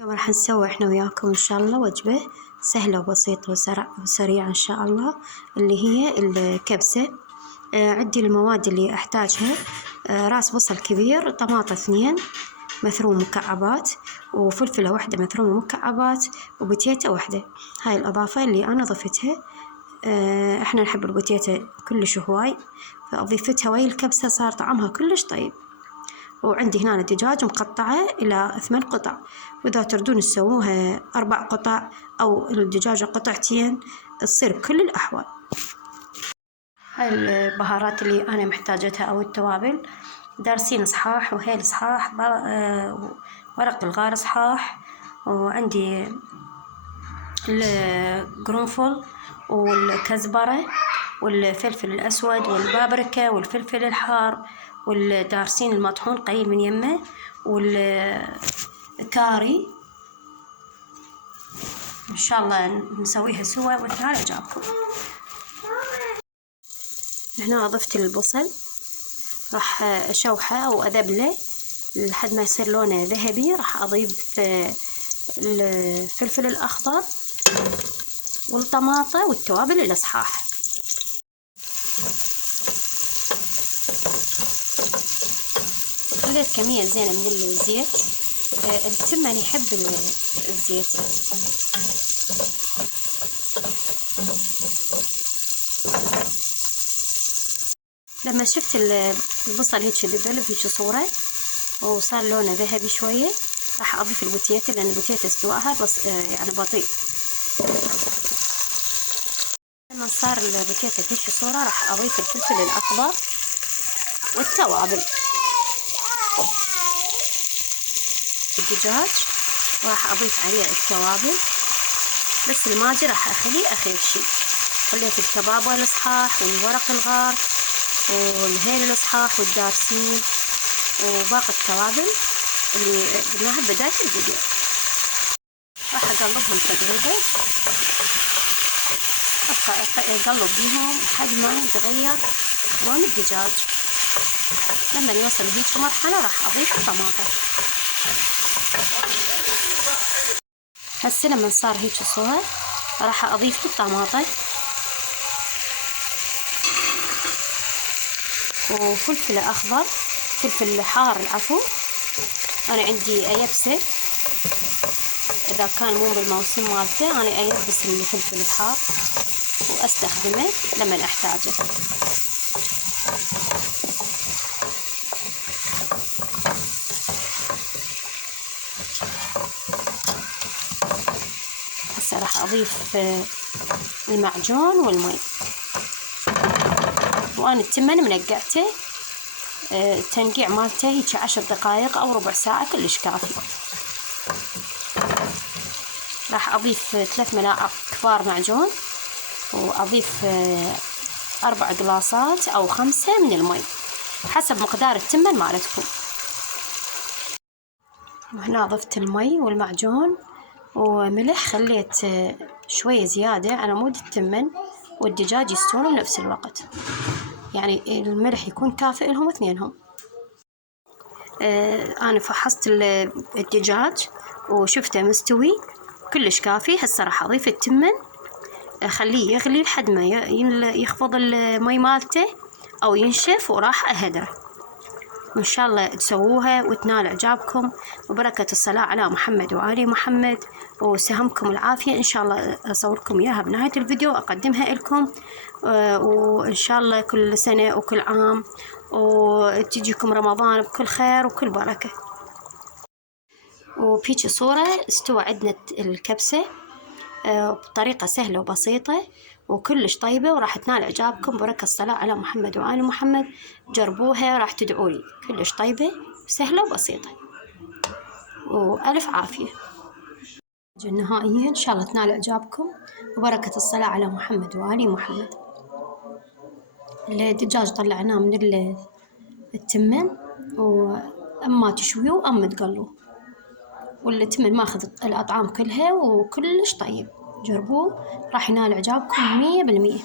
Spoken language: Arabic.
اليوم راح نسوي احنا وياكم ان شاء الله وجبة سهلة وبسيطة وسريعة ان شاء الله، اللي هي الكبسة. عندي المواد اللي احتاجها: راس بصل كبير، طماطة 2 مثروم مكعبات، وفلفلة 1 مثرومة مكعبات، وبتيتة 1. هاي الإضافة اللي أنا ضفتها. احنا نحب البتيتة كلش هواي، فأضيفتها ويا الكبسة صار طعمها كلش طيب. وعندي هنا الدجاج مقطعة إلى 8 قطع، وإذا تردون تسووها 4 قطع أو الدجاجة قطعتين تصير بكل الأحوال. هاي البهارات اللي أنا محتاجتها أو التوابل: دارسين صحاح، وهيل صحاح، ورق الغار صحاح، وعندي القرنفل والكزبرة والفلفل الأسود والبابريكا والفلفل الحار والدارسين المطحون قليل من يمه والكاري. إن شاء الله نسويها سوا وتعالوا جابكم. هنا ضفت البصل، راح أشوحه أو أذبله لحد ما يصير لونه ذهبي. راح أضيف الفلفل الأخضر والطماطة والتوابل الأصحاح. خليت كمية زينة من الزيت. التمن يحب الزيت. لما شفت البصل هيك ببلب هيك صورة وصار لونه ذهبي شوية، راح أضيف البوتيتا، لأن البوتيتا استواها بس يعني بطيء. لما صار البوتيتا هيك صورة راح أضيف الفلفل الأخضر والتوابل. الدجاج وراح أضيف عليه التوابل، بس الماجي راح أخليه آخر شي. خليت الكباب الصحاح والورق الغار والهيل الصحاح والدارسين وباقي التوابل اللي قلناها بداية الفيديو. راح أقلبهم تقريبا، أقلب بيهم لحد ما يتغير لون الدجاج. لما يوصل هيك مرحلة راح أضيف الطماطم. هسه لما صار هيك صورة راح أضيف الطماطم وفلفل أخضر، فلفل حار العفو. أنا عندي أيبسه، إذا كان مو بالموسم مالته أنا أيبس الفلفل الحار وأستخدمه لما أحتاجه. هسه راح أضيف المعجون والمي، وأنا التمن منقعته. التنقيع مالته هيك 10 دقايق أو ربع ساعة كلش كافي. راح أضيف 3 ملاعق كبار معجون، وأضيف 4 قلاصات أو 5 من المي حسب مقدار التمن مالتكم. وهنا ضفت المي والمعجون وملح، خليت شوية زيادة على مود التمن والدجاج يستوون بنفس الوقت، يعني الملح يكون كافئ لهم اثنينهم. أنا فحصت الدجاج وشفته مستوي كلش كافي. هسه راح أضيف التمن، أخليه يغلي لحد ما يخفض المي مالته أو ينشف، وراح أهدره. وإن شاء الله تسووها وتنال إعجابكم، وبركة الصلاة على محمد وآل محمد، وسهمكم العافية. إن شاء الله أصوركم إياها بنهاية الفيديو أقدمها لكم، وإن شاء الله كل سنة وكل عام وتجيكم رمضان بكل خير وكل بركة. وبهيج صورة استوى عندنا الكبسة بطريقة سهلة وبسيطة وكلش طيبة، وراح تنال إعجابكم. بركة الصلاة على محمد وآل محمد. جربوها وراح تدعولي. كلش طيبة سهلة وبسيطة، وألف عافية. النهائية إن شاء الله تنال إعجابكم، وبركة الصلاة على محمد وآل محمد. الدجاج طلعناه من التمن، وأما تشويه وأما تقلوه، والتمن ماخذ الأطعام كلها وكلش طيب. جربوه راح ينال إعجابكم 100%.